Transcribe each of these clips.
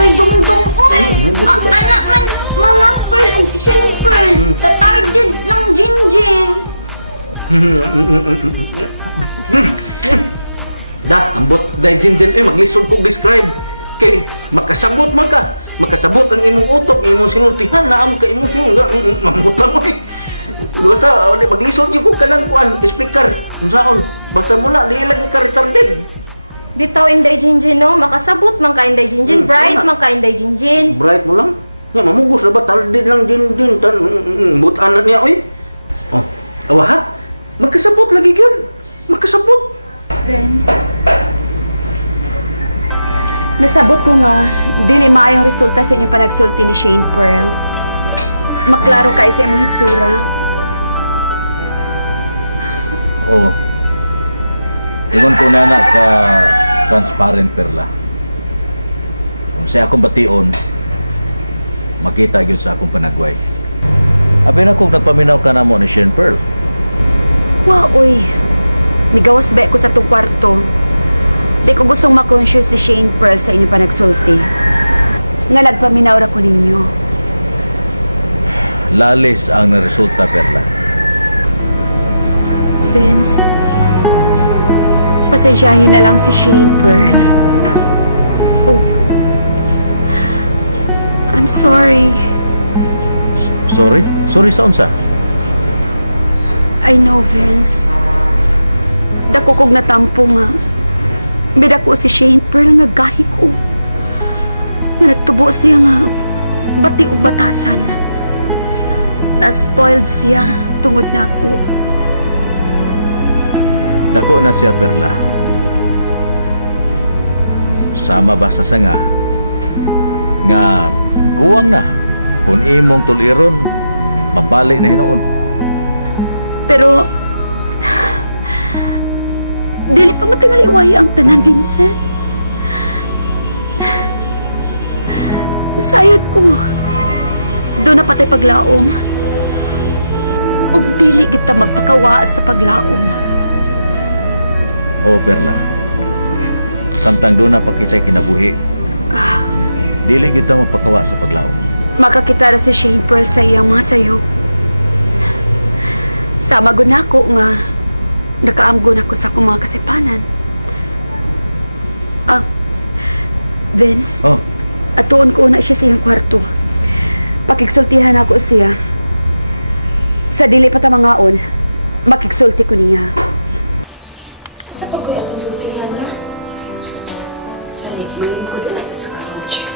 Uy, dong-dong, uy! Anak man, Mama Pearl o Shin Pearl. Tatarded ng Jinjin. Da, ambot dahil Jinjin, maglisod kong describe. Kay, makasabot man ka. Makasabot ang imong utok, imong sinultihan na ang ka-emosyon. Mambot lang mo Basta, maglisod yung kong kanang kuan, speaker. Kung saan, basta mo na, di lagi ka retarded. Bitaw Inday Jinjin, no? Makasabot man ka Inday Jinjin. Bright man ka Inday Jinjin. Bright mo lang. Ya, mamugos na ba? Tarded lang Jinjin. Butaan na niya, oy. Oh, awa ha? Magkasabot lagi yun. Magkasabot. Friends, nasabot ko nga, dili maayong resulta sa inyong panagsulti ni Shane Pearl. Maklaro kayo sa imong hitsura. Oo. Ingon ko na ka transparent perla. Kung sa akong bation, makita gyud sa akong panagway. Abi na kung nagpaminaw ka na mo ni Shane Pearl. Uy. Migawas ba ko sa tong kwarto. Di ko gustong ma-conscious si Shane Pearl sa inyong panagsulti. Nga nagpaminaw ra ko ninyo. Lalis ang resulta, Perla. Vince, pasensyahin na lang si Shane Pearl. Oh, I'm sorry. Sorry? Sorry sa unsa? I know, Vince. Dako kog natampo nga. Bida ko si Shane Pearl nga gahi ko. Nga nagtubo siya nga bati o batasan. Na-spoiled siya tungod na ako. Dako na siya, Perla. Sama ba sa sanga nga guwang na kung imong tuliron mabalik na hinoon. Pero dili pa matangaliway ang tanan, Vincent. Sayod ko. Doon na patay paglaom. Og dili kita magpakawa sa paglaom. O, Perla. Samtang doon na pakitay kinabuhi. Dili kita mapakawa sa paglaom. Makakita ra si Shane Pearl sa iyang mga sayo. Sama gud nako nga nakaamgon ako sa akong mga kasipanan. Vince, Oh, atuon ko na siya sa iyang kwarto. Pakigsultihan ako siya. Sa dili pa ta mangaon, makigsulti ko niya. Sa pagkuya itong sultihan na? Dali, mangin ko doon ito sa couch.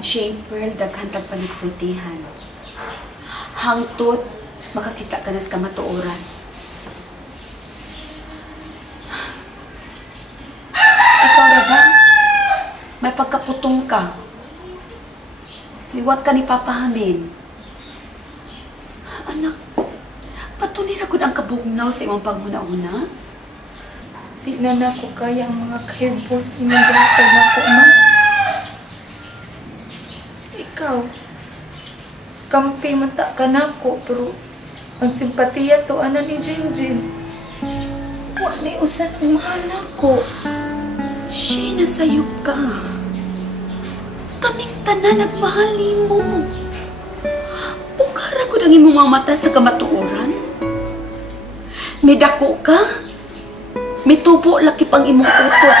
Shane Pearl, daghantag panagsultihan. Hangtod, makakita ka na sa kamatuoran. Ikaw na ba? May pagkaputong ka. Liwat ka ni Papa Hamin. Anak, patunay na ko ang kabugnaw sa imong panguna-una. Di na ko kaya ang mga kahibos ni mga ginatag na ko, ma. Ikaw, kampi mata ka na ko, pero ang simpatiya to, ana ni Jinjin. Wala ni usan ang mahal na ko. Siya, nasayop ka. Kaming tanan nagmahal mo. Bukara ko nang imong mga mata sa kamatuoran. May dako ka. May tubo laki pang imong utot.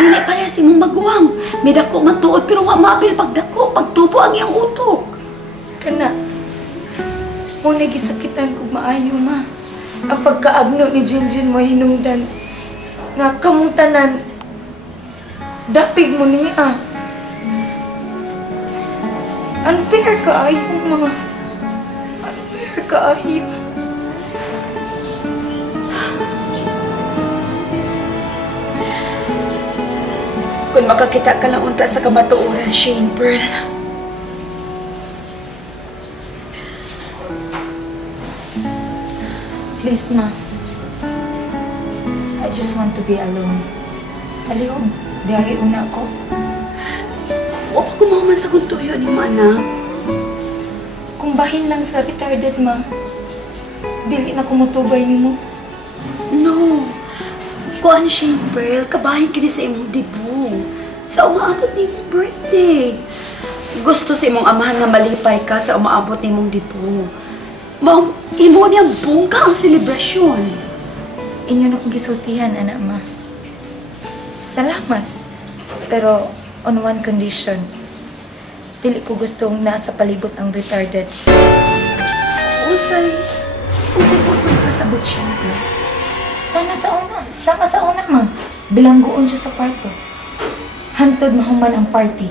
Dili parehas imong maguwang. May dako man tuod pero wa maapil pagdako, pagtubo ang iyang utok. Kana, mo nagisakitan ko maayo, ma. Ang pagkaagno ni Jinjin mo hinungdan. Nga kamong tanan, dapig mo niya. Unfair ka ayo, ma. Unfair ka ayo. Kung makakita ka lang unta sa kamatuoran, Shane Pearl. Please, ma. I just want to be alone. Alihog, dahil una ko. Huwag ko mahuman sa kuntuyo ni anak. Kung bahin lang sa retarded, ma, dili na kumutubay ni mo. No. Kuan Shane Pearl, kabahin kini sa imong debut. Sa umaabot ni imong birthday. Gusto sa imong amahan nga malipay ka sa umaabot ni imong debut. Mao, imo niyang bungka ang selebrasyon. Inyo na kong gisultihan, anak ma. Salamat. Pero on one condition. Dili ko gustong nasa palibot ang retarded. Usay mo ka kasabot siya. Sama sa una, ma. Bilangguon siya sa kwarto. Hantod mahuman ang party.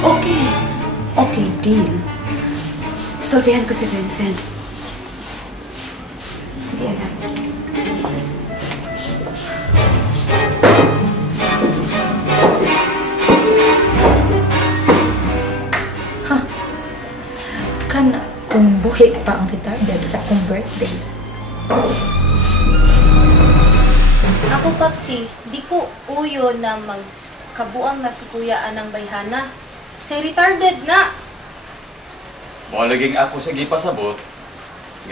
Okay. Okay, deal. Sultihan ko si Vincent. Sige, anak. Kana kung buhi pa ang retarded sa akong birthday. Ako, Papsi, di ko uyo na magkabuang na si Kuya Anang Bayhana. Kay retarded na. Mo laging ako sa gipasabot,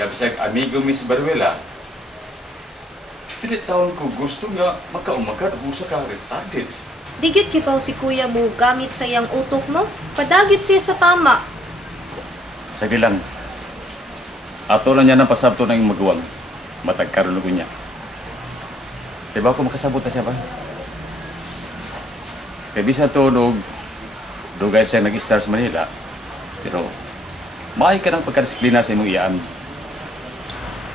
nga bisag amigo Miss Baruela. Dili taon ko gusto nga makaumagat o sa ka retarded. Digyot kipaw si Kuya mo gamit sa iyang utok, no? Padagyot siya sa tama. Sagdi lang. Ato lang niya ng pasabto ng magawang. Matag karon ko niya. Diba ako makasabot na siya ba? Kaya bisa to dugay siya nag-star sa Manila. Pero maay ka ng pagkadisiplina sa imong iyaan.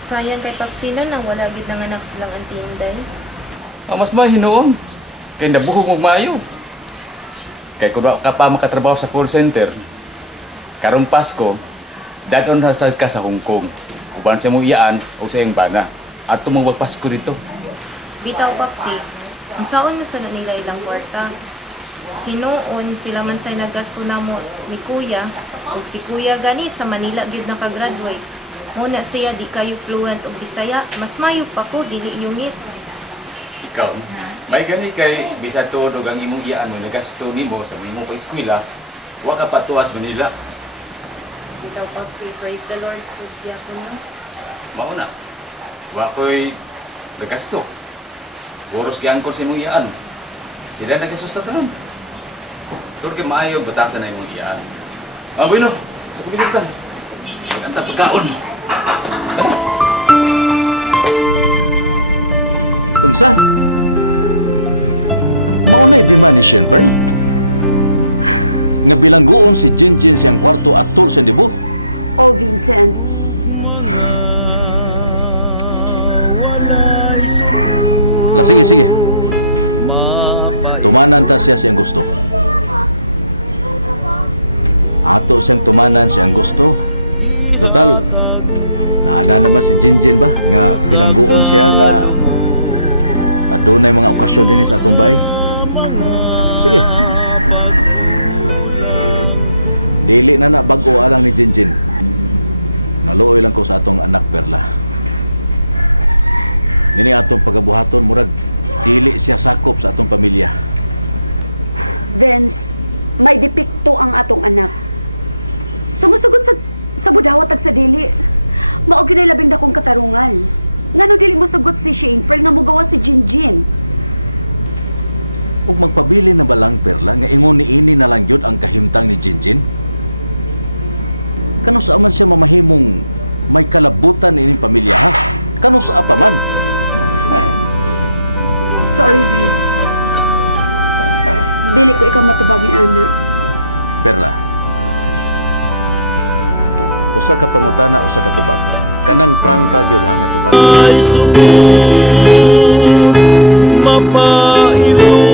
Sayang kay Papsino nang wala gid nanganak silang antinday. Mas mahinoon. Kaya nabuhog mong maayo. Kaya kung ka pa makatrabaho sa call center, karong Pasko, dadon hasad ka sa Hong Kong. Uban sa imong iyaan o sa iyong bana. At tumawag Pasko dito. Bitaw, Papsi, ang saon mo sa nila ilang kwarta. Hinuon sila man say naggasto na mo ni Kuya, ug si Kuya gani sa Manila gyud nakagraduate. Muna siya di kayo fluent og Bisaya, mas mayo pa ko dili yungit. Ikaw, may gani kay bisa tuod og ang imong iyaan mo nagasto nimo sa imong pa-eskwela, wa ka patuwas Manila. Bitaw, Papsi, praise the Lord ug gyapon no. Mao na. Wa ko'y nagasto. Boros giangkor sa imong iyaan. Sila nagasustaron. Tur kay maayo batasan na imong iyaan. Bueno, sa pagilitan. Maganta pagkaon. Unsa? Maunay di man ni Shenper? Nga bilangguon si Jinjin siyang kwarto at tol siyang dibo? Oh, Vincent. Sige, sige. Tumanan ta siya siyang gusto. Ato siyang tumanan siyang gusto. Total, naana naman si Jinjin ba? Nga bilangguon siya nga adunay mga okasyon din sa atong bay. Sige. Dili na bago alang ni Jinjin. Naluoy lang ko sa atong anak Perla. Nini atong pagabuhaton murag dili siya sakop sa atong pamilya. Vince, may depikto ang atong anak. Samusugod sa budawat ag sa dili. Mao gyud labing dakong katarungan. Ngano dili mo sugot si Shane Pearl nga mogawa si Jinjin? Ug magpabili na balang Perla nga ingon ni ini na lang gyud ang kahimtang ni Jinjin. Kano sa man siya mamahimong may kalabutan ining pamilya ha? Kano sa apa man? Sorry, Vince. Dili ko ikaw matubag ni Ana. Perla, usa ka pangutana, usa ka tubag. Kanang prangka gyud ha nga tubag. Ay sumo, mapailo